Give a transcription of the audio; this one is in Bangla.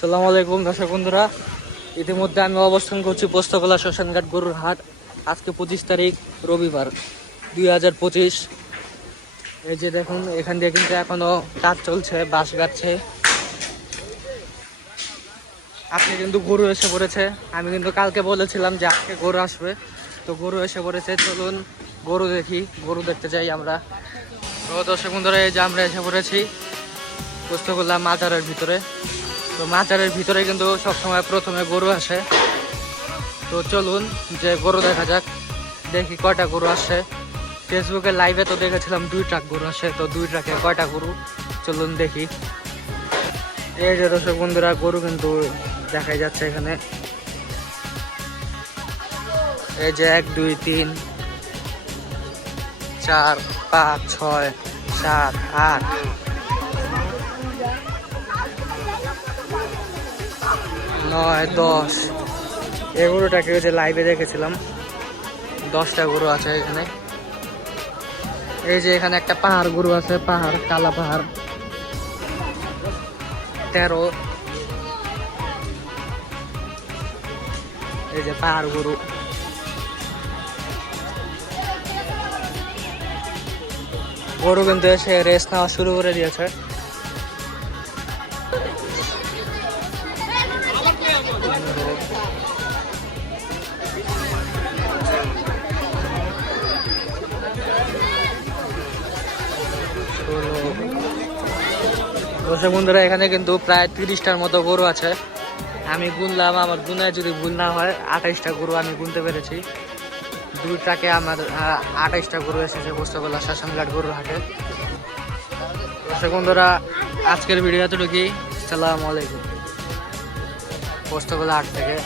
আসসালামু আলাইকুম দর্শক বন্ধুরা, ইতিমধ্যে আমি অবস্থান করছি পোস্তগোলা শ্মশানঘাট গরুর হাট। আজকে 25 তারিখ রবিবার 2025। এই যে দেখুন, এখান দিয়ে কিন্তু এখনো কাজ চলছে, বাঁশ গাচ্ছে। আজকে কিন্তু গরু এসে পড়েছে। আমি কিন্তু কালকে বলেছিলাম যে আজকে গরু আসবে, তো গরু এসে পড়েছে। চলুন গরু দেখি, গরু দেখতে চাই আমরা। তো দর্শক বন্ধুরা, এই যে আমরা এসে পড়েছি পোস্তগোলা মাজারের ভিতরে। তো মাজারের ভিতরে কিন্তু সবসময় প্রথমে গরু আসে। তো চলুন যে গরু দেখা যাক, দেখি কয়টা গরু আসে। ফেসবুকে লাইভে তো দেখেছিলাম 2 ট্রাক গরু আসে, তো 2 ট্রাকে কয়টা গরু চলুন দেখি। এই যে দর্শক বন্ধুরা, গরু কিন্তু দেখাই যাচ্ছে এখানে। এই যে 1 2 3 4 5 6 7 8 9 10। এই গরুটাকে যে লাইভে দেখেছিলাম, 10টা গরু আছে এখানে। এই যে এখানে একটা পাহাড় গরু আছে, পাহাড় কালা পাহাড় 13। এই যে পাহাড় গরু। গরু কিন্তু এসে রেস্ট নেওয়া শুরু করে দিয়েছে। দর্শক বন্ধুরা, এখানে কিন্তু প্রায় 30টার মতো গরু আছে। আমি গুনলাম, আমার গুনায় যদি ভুল না হয় 28টা গরু আমি গুনতে পেরেছি। 2 ট্রাকে আমার 28টা গরু এসেছে পোস্তগোলা শ্মশানঘাট গরুর হাটে। দর্শক বন্ধুরা, আজকের ভিডিও এতটুকুই। আসসালামু আলাইকুম পোস্তগোলা হাট থেকে।